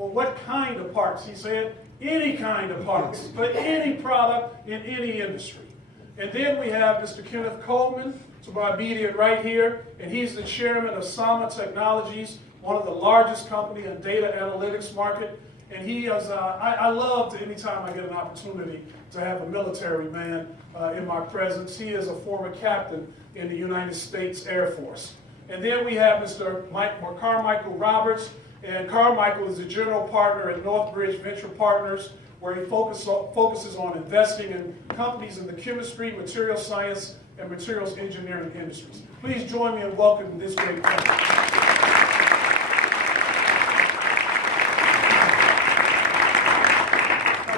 Well, what kind of parts? He said, any kind of parts for any product in any industry. And then we have Mr. Kenneth Coleman, to my immediate right here, and he's the chairman of Sama Technologies, one of the largest company in data analytics market. And he is, I love to, anytime I get an opportunity to have a military man in my presence. He is a former captain in the United States Air Force. And then we have Mr. Carmichael Roberts, and Carmichael is the general partner at Northbridge Venture Partners, where he focuses on investing in companies in the chemistry, material science, and materials engineering industries. Please join me in welcoming this great panel.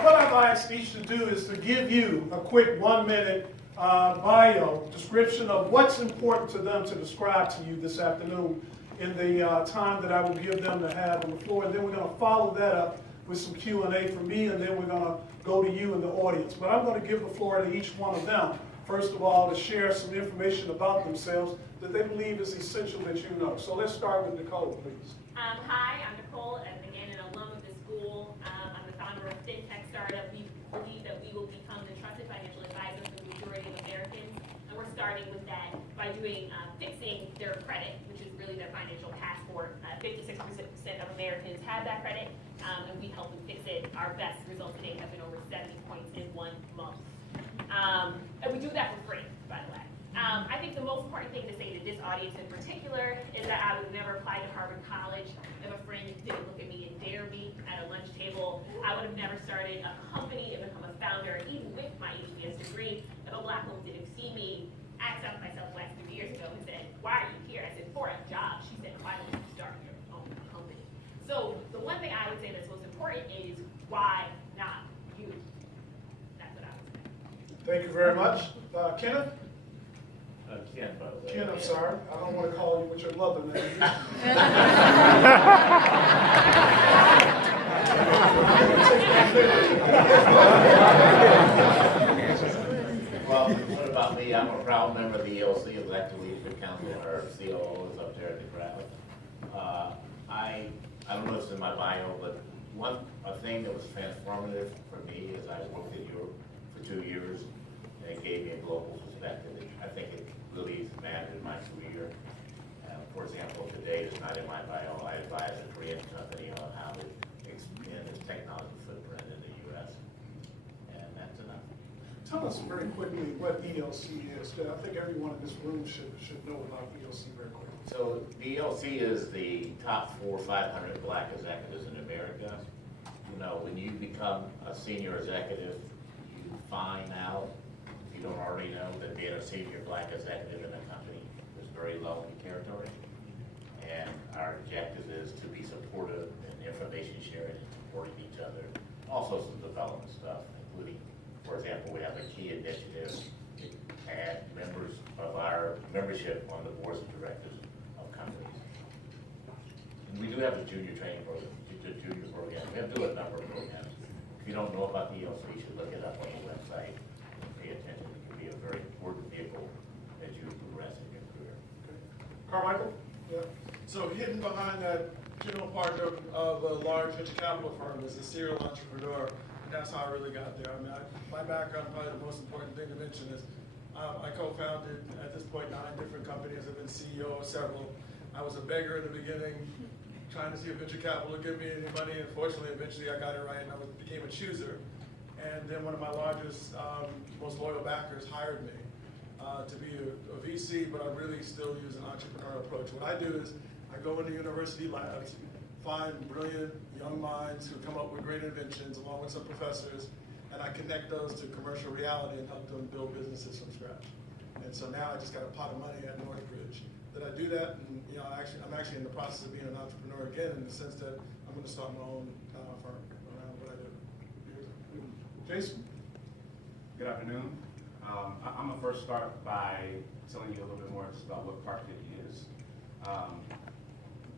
What I've asked each to do is to give you a quick 1-minute bio description of what's important to them to describe to you this afternoon in the time that I will give them to have on the floor. And then we're going to follow that up with some Q&A from me, and then we're going to go to you in the audience. But I'm going to give the floor to each one of them, first of all, to share some information about themselves that they believe is essential that you know. So let's start with Nicole, please. Hi, I'm Nicole, and again, an alum of the school. I'm the founder of FinTech Startup. We believe that we will become the trusted financial advisor for the majority of Americans, and we're starting with that by doing fixing their credit, which is really their financial passport. 56% of Americans have that credit, and we help them fix it. Our best result today has been over 70 points in 1 month. And we do that for free, by the way. I think the most important thing to say to this audience in particular is that I would never apply to Harvard College if a friend didn't look at me and dare me at a lunch table. I would have never started a company and become a founder, even with my HBS degree, if a black woman didn't see me. I asked myself like 3 years ago and said, why are you here? I said, for a job. She said, why don't you start your own company? So the one thing I would say that's most important is why not you? That's what I would say. Thank you very much. Kenneth? Ken, by the way. Ken, I'm sorry. I don't want to call you with your mother name. Well, what about me? I'm a proud member of the ELC, Elected Leadership Council. Our COO is up there at the crowd. I don't know if it's in my bio, but a thing that was transformative for me is I worked in Europe for 2 years, and it gave me a global perspective. I think it really mattered in my career. For example, today it's not in my bio. I advise a Korean company on how to expand its technology footprint in the U.S. And that's enough. Tell us very quickly what ELC is. I think everyone in this room should know about ELC very quickly. So the ELC is the top 400 or 500 black executives in America. You know, when you become a senior executive, you find out, if you don't already know, that being a senior black executive in a company is very lonely territory. And our objective is to be supportive in information sharing and supporting each other. Also some development stuff, including, for example, we have a key initiative to add members of our membership on the boards of directors of companies. And we do have a junior training program, junior program. We have to do a number of programs. If you don't know about the ELC, you should look it up on the website and pay attention. It can be a very important vehicle as you progress in your career. Carmichael? Yeah. So hidden behind that general partner of a large venture capital firm is a serial entrepreneur. And that's how I really got there. I mean, my background, probably the most important thing to mention is I co-founded, at this point, 9 different companies. I've been CEO of several. I was a beggar in the beginning, trying to see if venture capital would give me any money. And fortunately, eventually I got it right and I became a chooser. And then one of my largest, most loyal backers hired me to be a VC, but I really still use an entrepreneurial approach. What I do is I go into university labs, find brilliant young minds who come up with great inventions along with some professors, and I connect those to commercial reality and help them build businesses from scratch. And so now I just got a pot of money at Northbridge. That I do that, and I'm actually in the process of being an entrepreneur again in the sense that I'm going to start my own firm around what I do. Jason? Good afternoon. I'm going to first start by telling you a little bit more just about what Parkit is.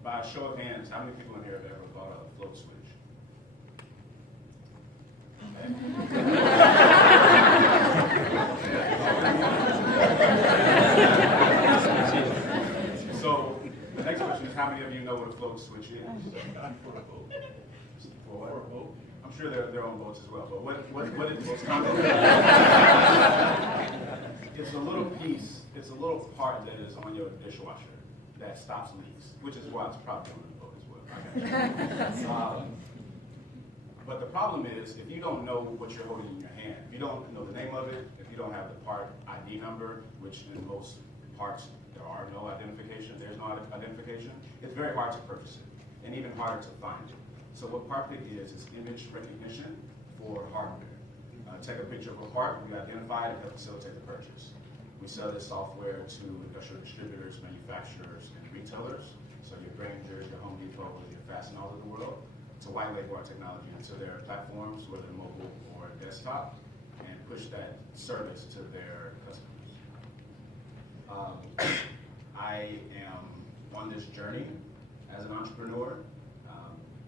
By a show of hands, how many people in here have ever bought a float switch? So the next question is, how many of you know what a float switch is? for a vote. I'm sure there are their own votes as well, but what is most common? It's a little piece, it's a little part that is on your dishwasher that stops leaks, which is why it's probably on the vote as well. I got you. But the problem is, if you don't know what you're holding in your hand, if you don't know the name of it, if you don't have the part ID number, which in most parts there are no identification, there's no identification, it's very hard to purchase it, and even harder to find it. So what PartPick is image recognition for hardware. Take a picture of a part, we identify it, and facilitate the purchase. We sell this software to industrial distributors, manufacturers, and retailers. So your Graingers, your Home Depot, your Fastenal of the world, to white label our technology into their platforms, whether mobile or desktop, and push that service to their customers. I am on this journey as an entrepreneur,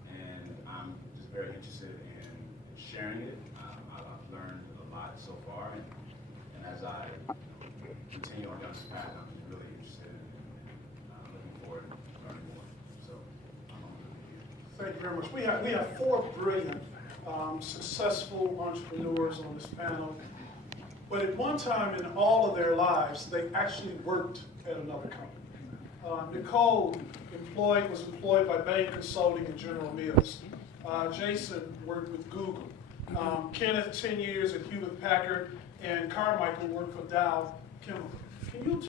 and I'm just very interested in sharing it. I've learned a lot so far, and as I continue on this path, I'm really interested in looking forward to learning more. So I'm on the Thank you very much. We have four brilliant, successful entrepreneurs on this panel. But at one time in all of their lives, they actually worked at another company. Nicole was employed by Bain Consulting and General Mills. Jason worked with Google. Kenneth, 10 years at Hewlett Packard, and Carmichael worked for Dow Chemical. Can you